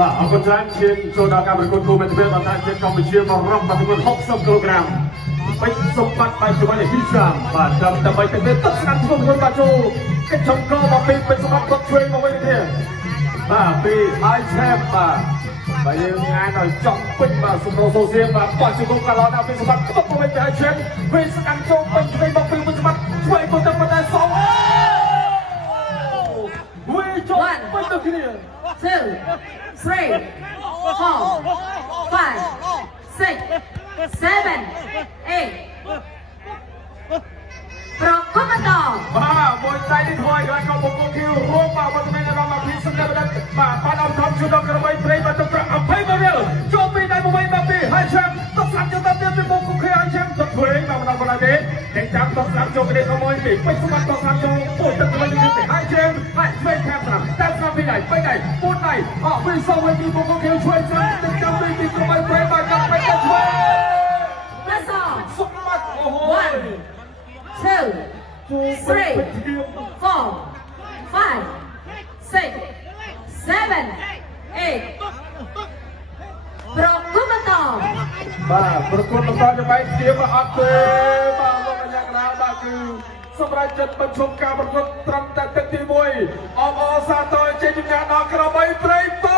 បាទអរគុណច្រើនជាចូលដល់ការប្រកួតគូមេធាវីបន្តជាកម្ពុជាមករំបាត់ទម្ងន់60គីឡូក្រាមពេជ្រសម្បត្តិបាយជាមួយនឹងហ៊ីសាមបាទត្រឹមដើម្បីទៅទឹកស្កាត់ធ្វើខ្លួនបាទចូលកិច្ចចំកមកពីពេជ្រសម្បត្តិគាត់ជួយមកវិញទៀតបាទពីហើយឆេបបាទបើយើងអានឲ្យចង់ពេញបាទសំណួរសូសៀបាទបោះជង្គង់កាឡនដល់ពីសម្បត្តិគាត់មកវិញទៅហើយឆេបពេលស្កាត់ចូលពេញឆ្វេងមកពីពេជ្រសម្បត្តិឆ្វេងមកទៅប៉ុន្តែសងវិញចូលពេញទៅគ្នា two, three, four, five, six, seven, eight. ប្រកបតបាទមួយដៃនេះធ្វើឲ្យកន្លែងកោបង្គោលគីវរួមបាទវត្តមានរំលងពីសម្រាប់បាទបានអមថំជួយដល់ក្របីព្រៃបាទទៅប្រអភ័យមករៀលចូលពីដៃមួយមកពីហើយឆាំតស្លាប់ចូលទៅទៀតពីបង្គោលគីវហើយឆាំទៅធ្វើឯងបាទមិនដល់បណ្ដាទេតែចាំតស្លាប់ចូលគ្នាទៅមួយពីពេជ្រសម្បត្តិតស្លាប់ចូលពោលទៅវិញទៅហើយឆាំហើយស្វែងខាងស្រាប់តែស្រាប់ពីដៃ3ដៃ4ដៃអស់ពីសងវិញពីបង្គោលគីវជួយស្រាប់ទៅចាំពីក្របីព្រៃបាទចាំទៅធ្វើ That's all. សម្បត្តិអូហូ One, two, three, four, five, six, seven, eight. ប្រកបតបាទប្រកួតបន្តចំណែកជាអត់ទេបាទលោកកញ្ញាកណ្ដាលបាទគឺសម្រាប់ចិត្តបញ្ឈប់ការប្រកួតត្រឹមតែទឹកទី1អបអរសាទរជាជំនះដល់ក្របីព្រៃត